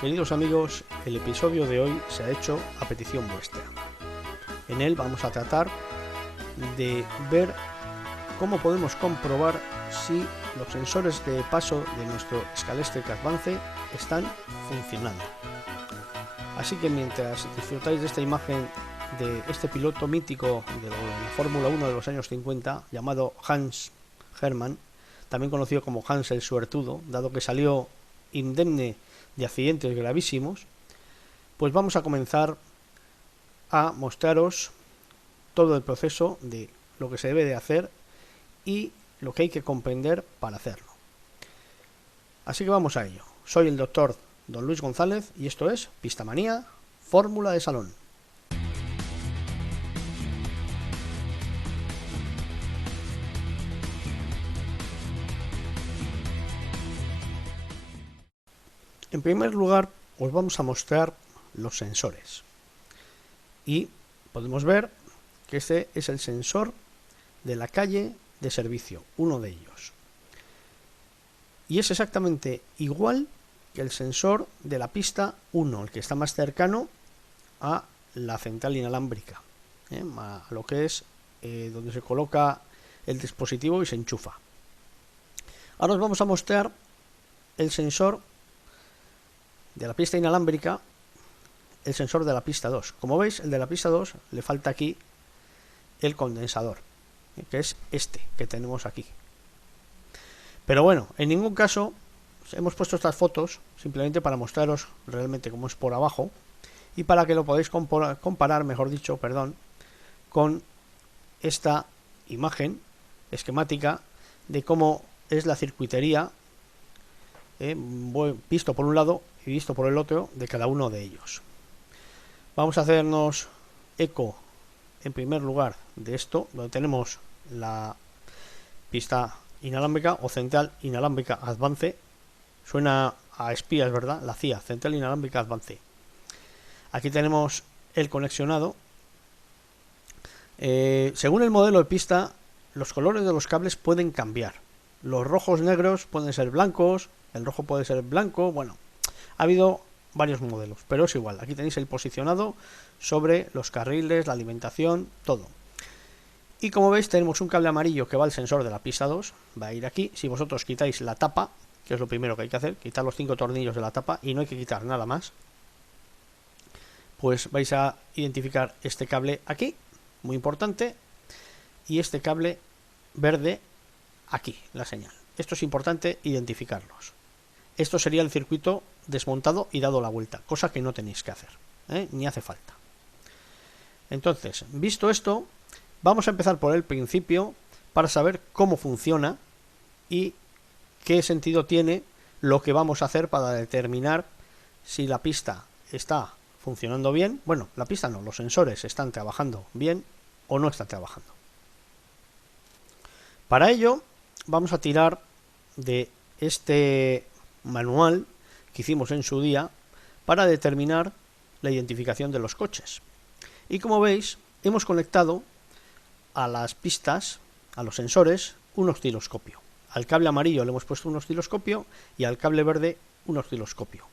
Queridos amigos, el episodio de hoy se ha hecho a petición vuestra. En él vamos a tratar de ver cómo podemos comprobar si los sensores de paso de nuestro Scalextric Advance están funcionando. Así que mientras disfrutáis de esta imagen de este piloto mítico de la Fórmula 1 de los años 50, llamado Hans Hermann, también conocido como Hans el Suertudo, dado que salió indemne de accidentes gravísimos, pues vamos a comenzar a mostraros todo el proceso de lo que se debe de hacer y lo que hay que comprender para hacerlo. Así que vamos a ello. Soy el doctor Don Luis González y esto es Pistamanía, Fórmula de Salón. En primer lugar, os vamos a mostrar los sensores. Y podemos ver que este es el sensor de la calle de servicio, uno de ellos. Y es exactamente igual que el sensor de la pista 1, el que está más cercano a la central inalámbrica, a lo que es donde se coloca el dispositivo y se enchufa. Ahora os vamos a mostrar el sensor de la pista inalámbrica, el sensor de la pista 2. Como veis, el de la pista 2 le falta aquí el condensador, que es este que tenemos aquí. Pero bueno, en ningún caso hemos puesto estas fotos simplemente para mostraros realmente cómo es por abajo y para que lo podáis comparar, mejor dicho, con esta imagen esquemática de cómo es la circuitería visto por un lado y visto por el otro de cada uno de ellos. Vamos a hacernos eco en primer lugar de esto, donde tenemos la pista inalámbrica o central inalámbrica Advance. Suena a espías, ¿verdad? La CIA, central inalámbrica Advance. Aquí tenemos el conexionado. Según el modelo de pista, los colores de los cables pueden cambiar. Los rojos negros pueden ser blancos, el rojo puede ser blanco. Bueno, ha habido varios modelos, pero es igual. Aquí tenéis el posicionado sobre los carriles, la alimentación, todo. Y como veis, tenemos un cable amarillo que va al sensor de la pista 2, va a ir aquí. Si vosotros quitáis la tapa, que es lo primero que hay que hacer, quitar los 5 tornillos de la tapa y no hay que quitar nada más, pues vais a identificar este cable aquí, muy importante, y este cable verde aquí, la señal. Esto es importante identificarlos. Esto sería el circuito desmontado y dado la vuelta, cosa que no tenéis que hacer, ni hace falta. Entonces, visto esto, vamos a empezar por el principio para saber cómo funciona y qué sentido tiene lo que vamos a hacer para determinar si la pista está funcionando bien. Bueno, la pista no, los sensores están trabajando bien o no están trabajando. Para ello, vamos a tirar de este manual que hicimos en su día para determinar la identificación de los coches. Y como veis, hemos conectado a las pistas, a los sensores, un osciloscopio. Al cable amarillo le hemos puesto un osciloscopio y al cable verde un osciloscopio.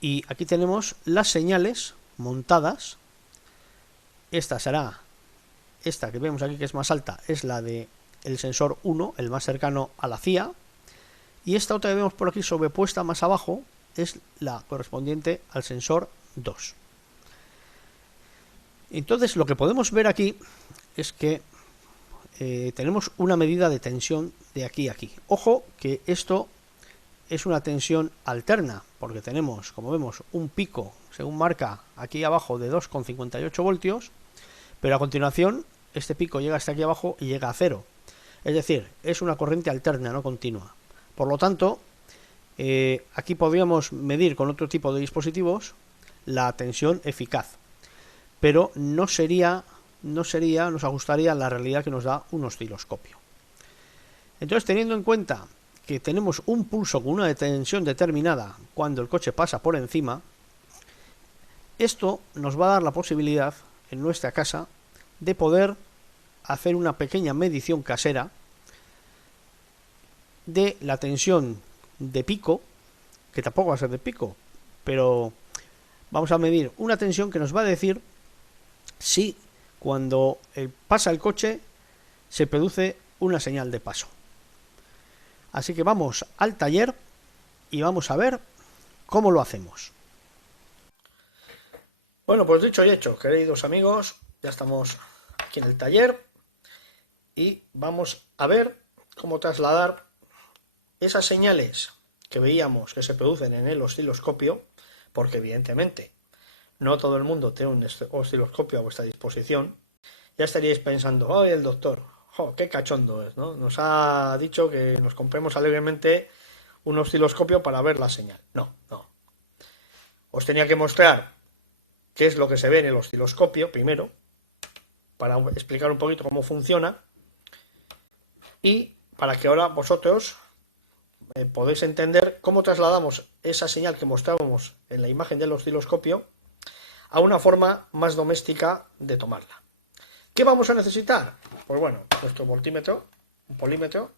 Y aquí tenemos las señales montadas. Esta será, esta que vemos aquí que es más alta, es la de el sensor 1, el más cercano a la CIA. Y esta otra que vemos por aquí sobrepuesta más abajo es la correspondiente al sensor 2. Entonces lo que podemos ver aquí es que tenemos una medida de tensión de aquí a aquí. Ojo que esto es una tensión alterna, porque tenemos, como vemos, un pico, según marca aquí abajo, de 2,58 voltios, pero a continuación este pico llega hasta aquí abajo y llega a 0. Es decir, es una corriente alterna, no continua. Por lo tanto, aquí podríamos medir con otro tipo de dispositivos la tensión eficaz, pero no nos ajustaría a la realidad que nos da un osciloscopio. Entonces, teniendo en cuenta que tenemos un pulso con una tensión determinada cuando el coche pasa por encima, esto nos va a dar la posibilidad en nuestra casa de poder hacer una pequeña medición casera de la tensión de pico, que tampoco va a ser de pico, pero vamos a medir una tensión que nos va a decir si cuando pasa el coche se produce una señal de paso. Así que vamos al taller y vamos a ver cómo lo hacemos. Bueno, pues dicho y hecho, queridos amigos, ya estamos aquí en el taller y vamos a ver cómo trasladar esas señales que veíamos que se producen en el osciloscopio, porque evidentemente no todo el mundo tiene un osciloscopio a vuestra disposición. Ya estaríais pensando, ¡ay, el doctor! ¡Jo, qué cachondo es!, ¿no? Nos ha dicho que nos compremos alegremente un osciloscopio para ver la señal. No, no. Os tenía que mostrar qué es lo que se ve en el osciloscopio primero, para explicar un poquito cómo funciona y para que ahora vosotros podéis entender cómo trasladamos esa señal que mostrábamos en la imagen del osciloscopio a una forma más doméstica de tomarla. ¿Qué vamos a necesitar? Pues bueno, nuestro voltímetro, un polímetro,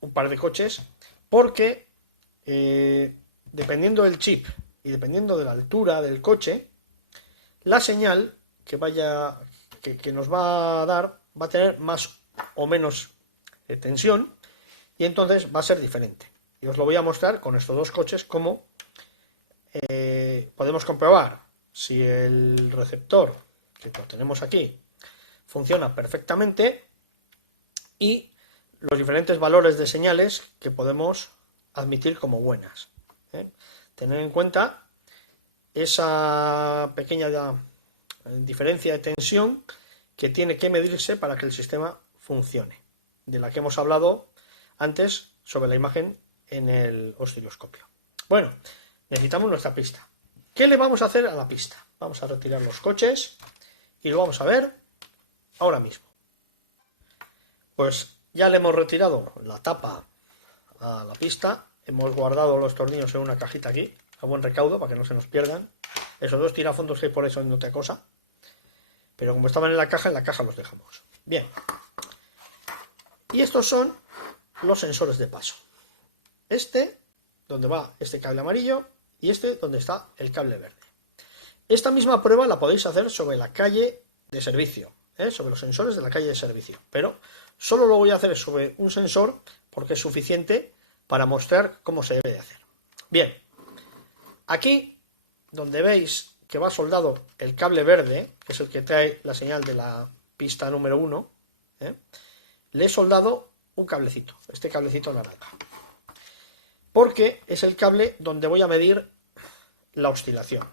un par de coches, porque dependiendo del chip y dependiendo de la altura del coche, la señal que nos va a dar va a tener más o menos tensión y entonces va a ser diferente. Y os lo voy a mostrar con estos dos coches cómo podemos comprobar si el receptor que lo tenemos aquí funciona perfectamente y los diferentes valores de señales que podemos admitir como buenas. Tener en cuenta esa pequeña diferencia de tensión que tiene que medirse para que el sistema funcione, de la que hemos hablado antes sobre la imagen en el osciloscopio. Bueno, necesitamos nuestra pista. ¿Qué le vamos a hacer a la pista? Vamos a retirar los coches y lo vamos a ver ahora mismo. Pues ya le hemos retirado la tapa a la pista, hemos guardado los tornillos en una cajita aquí, a buen recaudo, para que no se nos pierdan. Esos dos tirafondos que hay por eso en otra cosa, pero como estaban en la caja los dejamos. Bien, y estos son los sensores de paso. Este, donde va este cable amarillo, y este, donde está el cable verde. Esta misma prueba la podéis hacer sobre la calle de servicio, sobre los sensores de la calle de servicio, pero solo lo voy a hacer sobre un sensor porque es suficiente para mostrar cómo se debe de hacer. Bien, aquí donde veis que va soldado el cable verde, que es el que trae la señal de la pista número 1, le he soldado un cablecito, este cablecito naranja, porque es el cable donde voy a medir la oscilación.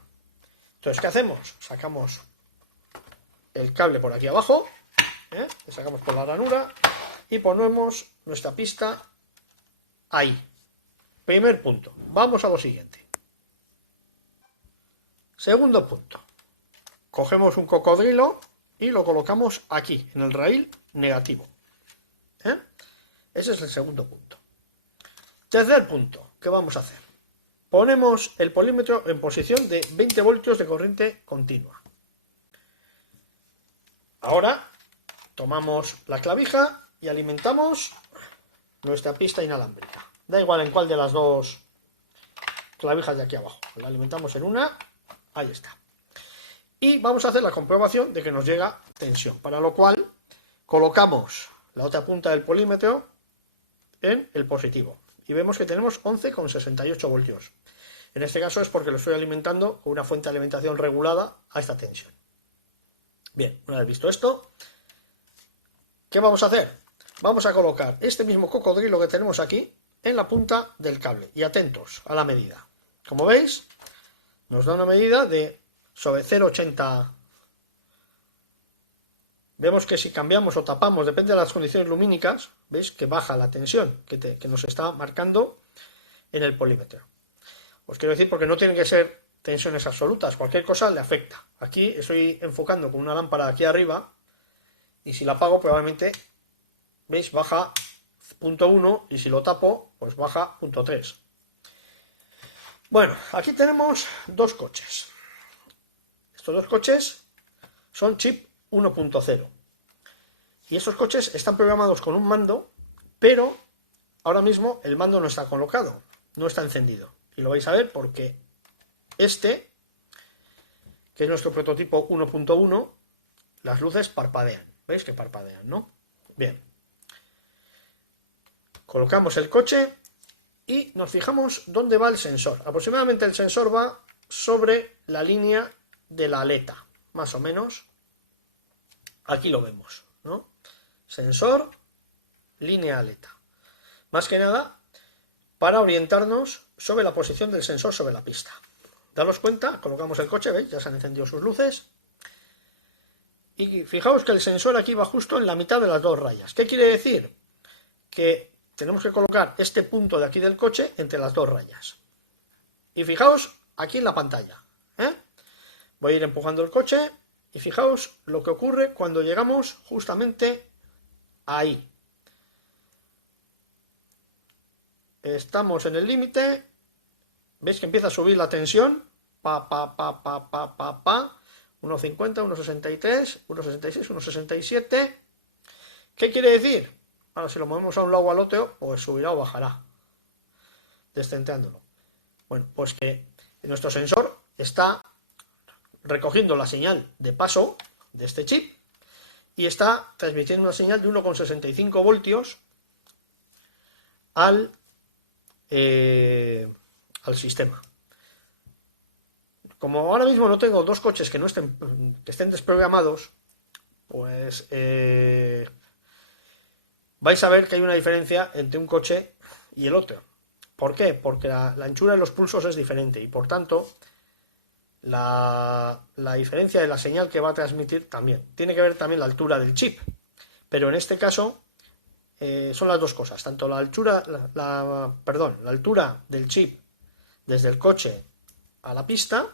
Entonces, ¿qué hacemos? Sacamos el cable por aquí abajo, le sacamos por la ranura y ponemos nuestra pista ahí. Primer punto. Vamos a lo siguiente. Segundo punto. Cogemos un cocodrilo y lo colocamos aquí, en el raíl negativo. Ese es el segundo punto. Tercer punto. ¿Qué vamos a hacer? Ponemos el polímetro en posición de 20 voltios de corriente continua. Ahora tomamos la clavija y alimentamos nuestra pista inalámbrica. Da igual en cuál de las dos clavijas de aquí abajo. La alimentamos en una, ahí está. Y vamos a hacer la comprobación de que nos llega tensión, para lo cual colocamos la otra punta del polímetro en el positivo. Y vemos que tenemos 11,68 voltios. En este caso es porque lo estoy alimentando con una fuente de alimentación regulada a esta tensión. Bien, una vez visto esto, ¿qué vamos a hacer? Vamos a colocar este mismo cocodrilo que tenemos aquí en la punta del cable. Y atentos a la medida. Como veis, nos da una medida de sobre 0,80. Vemos que si cambiamos o tapamos, depende de las condiciones lumínicas, veis que baja la tensión que nos está marcando en el polímetro. Os quiero decir porque no tienen que ser tensiones absolutas, cualquier cosa le afecta. Aquí estoy enfocando con una lámpara aquí arriba y si la apago probablemente, veis, baja 0,1 y si lo tapo, pues baja 0,3. Bueno, aquí tenemos dos coches. Estos dos coches son chip 1.0 y estos coches están programados con un mando, pero ahora mismo el mando no está colocado, no está encendido. Y lo vais a ver porque este, que es nuestro prototipo 1.1, las luces parpadean. ¿Veis que parpadean, no? Bien. Colocamos el coche y nos fijamos dónde va el sensor. Aproximadamente el sensor va sobre la línea de la aleta, más o menos. Aquí lo vemos, ¿no? Sensor, línea aleta. Más que nada para orientarnos sobre la posición del sensor sobre la pista. Daros cuenta, colocamos el coche, ¿veis? Ya se han encendido sus luces. Y fijaos que el sensor aquí va justo en la mitad de las dos rayas. ¿Qué quiere decir? Que tenemos que colocar este punto de aquí del coche entre las dos rayas. Y fijaos aquí en la pantalla, ¿eh? Voy a ir empujando el coche y fijaos lo que ocurre cuando llegamos justamente ahí. Estamos en el límite. ¿Veis que empieza a subir la tensión? 1,50, 1,63, 1,66, 1,67. ¿Qué quiere decir? Ahora, si lo movemos a un lado o al otro, pues subirá o bajará, descenteándolo. Bueno, pues que nuestro sensor está recogiendo la señal de paso de este chip y está transmitiendo una señal de 1,65 voltios al sistema. Como ahora mismo no tengo dos coches que estén desprogramados, pues vais a ver que hay una diferencia entre un coche y el otro. ¿Por qué? Porque la anchura de los pulsos es diferente y por tanto la diferencia de la señal que va a transmitir también. Tiene que ver también la altura del chip, pero en este caso son las dos cosas, tanto la altura del chip desde el coche a la pista,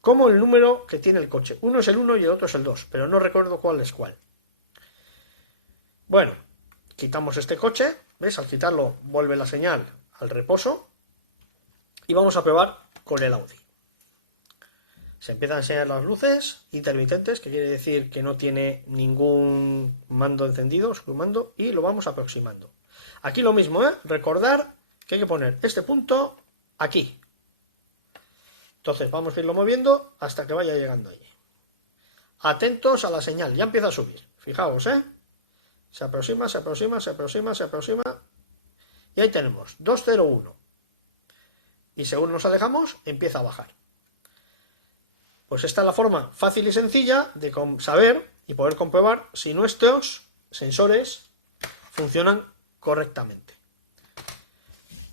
como el número que tiene el coche. Uno es el 1 y el otro es el 2, pero no recuerdo cuál es cuál. Bueno, quitamos este coche, ¿ves? Al quitarlo vuelve la señal al reposo y vamos a probar con el Audi. Se empiezan a enseñar las luces intermitentes, que quiere decir que no tiene ningún mando encendido, submando, y lo vamos aproximando. Aquí lo mismo, ¿eh? Recordar que hay que poner este punto aquí. Entonces vamos a irlo moviendo hasta que vaya llegando allí. Atentos a la señal, ya empieza a subir. Fijaos, ¿eh? Se aproxima, se aproxima, se aproxima, se aproxima. Y ahí tenemos 201. Y según nos alejamos, empieza a bajar. Pues esta es la forma fácil y sencilla de saber y poder comprobar si nuestros sensores funcionan correctamente.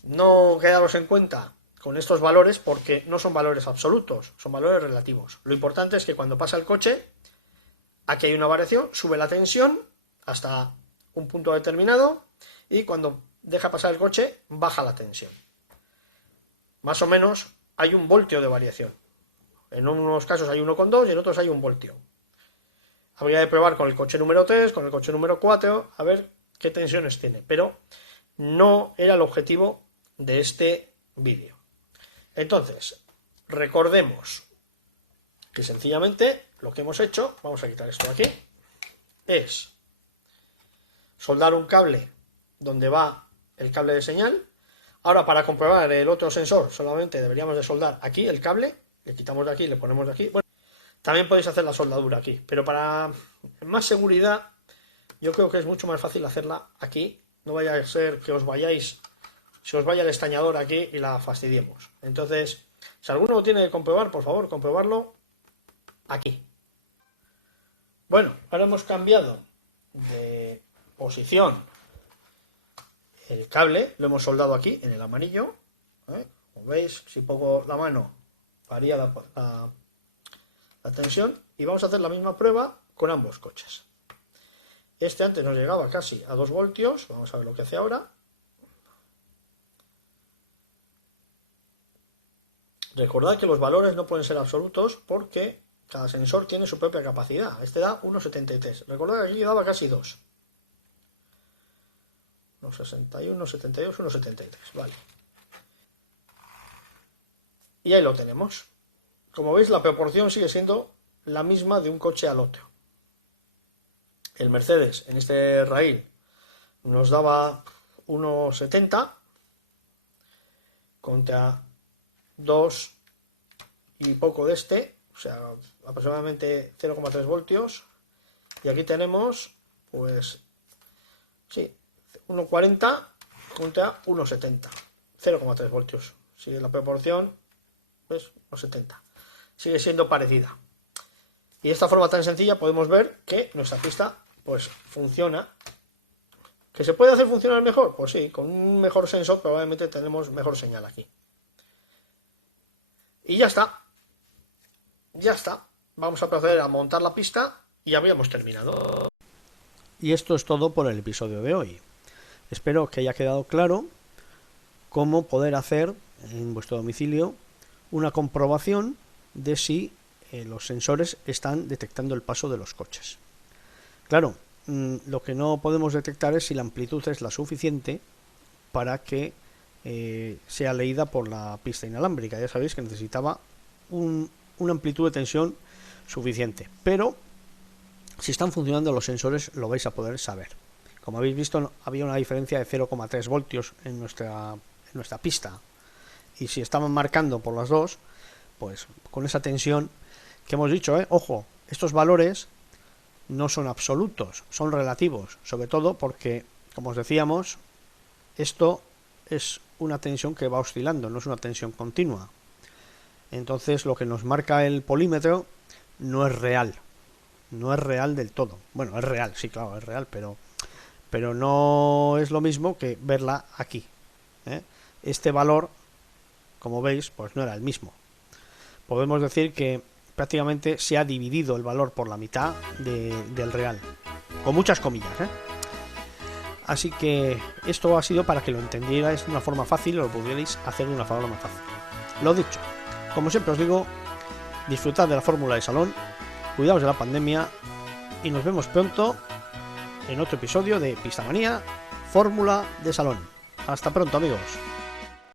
No quedaros en cuenta con estos valores porque no son valores absolutos, son valores relativos. Lo importante es que cuando pasa el coche, aquí hay una variación, sube la tensión hasta un punto determinado y cuando deja pasar el coche, baja la tensión. Más o menos hay un voltio de variación. En unos casos hay 1,2 y en otros hay 1 voltio. Habría de probar con el coche número 3, con el coche número 4, a ver qué tensiones tiene. Pero no era el objetivo de este vídeo. Entonces, recordemos que sencillamente lo que hemos hecho, vamos a quitar esto de aquí, es soldar un cable donde va el cable de señal. Ahora, para comprobar el otro sensor, solamente deberíamos de soldar aquí el cable. Le quitamos de aquí y le ponemos de aquí. Bueno, también podéis hacer la soldadura aquí, pero para más seguridad yo creo que es mucho más fácil hacerla aquí. No vaya a ser que se os vaya el estañador aquí y la fastidiemos. Entonces, si alguno lo tiene que comprobar, por favor, comprobarlo aquí. Bueno, ahora hemos cambiado de posición el cable, lo hemos soldado aquí en el amarillo. Como veis, si pongo la mano varía la tensión y vamos a hacer la misma prueba con ambos coches. Este antes nos llegaba casi a 2 voltios, vamos a ver lo que hace ahora. Recordad que los valores no pueden ser absolutos porque cada sensor tiene su propia capacidad. Este da 1,73. Recordad que aquí daba casi 2. 1,61, 1,72, 1,73. Vale. Y ahí lo tenemos. Como veis, la proporción sigue siendo la misma de un coche al otro. El Mercedes en este raíl nos daba 1,70 contra 2 y poco de este, o sea, aproximadamente 0,3 voltios. Y aquí tenemos, pues, sí, 1,40 contra 1,70, 0,3 voltios. Sigue la proporción, pues, 1,70. Sigue siendo parecida. Y de esta forma tan sencilla podemos ver que nuestra pista, pues, funciona. ¿Que se puede hacer funcionar mejor? Pues sí, con un mejor sensor probablemente tenemos mejor señal aquí. Y ya está. Ya está. Vamos a proceder a montar la pista y ya habríamos terminado. Y esto es todo por el episodio de hoy. Espero que haya quedado claro cómo poder hacer en vuestro domicilio una comprobación de si los sensores están detectando el paso de los coches. Claro, lo que no podemos detectar es si la amplitud es la suficiente para que sea leída por la pista inalámbrica. Ya sabéis que necesitaba una amplitud de tensión suficiente, pero si están funcionando los sensores lo vais a poder saber. Como habéis visto, había una diferencia de 0,3 voltios en nuestra pista, y si estaban marcando por las dos, pues con esa tensión que hemos dicho, ojo, estos valores no son absolutos, son relativos, sobre todo porque, como os decíamos, esto es una tensión que va oscilando, no es una tensión continua. Entonces lo que nos marca el polímetro no es real del todo. Bueno, es real, sí, claro, es real, pero no es lo mismo que verla aquí. Este valor, como veis, pues no era el mismo. Podemos decir que prácticamente se ha dividido el valor por la mitad del real, con muchas comillas, Así que esto ha sido para que lo entendierais de una forma fácil y lo pudierais hacer de una forma más fácil. Lo dicho, como siempre os digo, disfrutad de la fórmula de salón, cuidaos de la pandemia y nos vemos pronto en otro episodio de Pistamanía, fórmula de salón. Hasta pronto, amigos.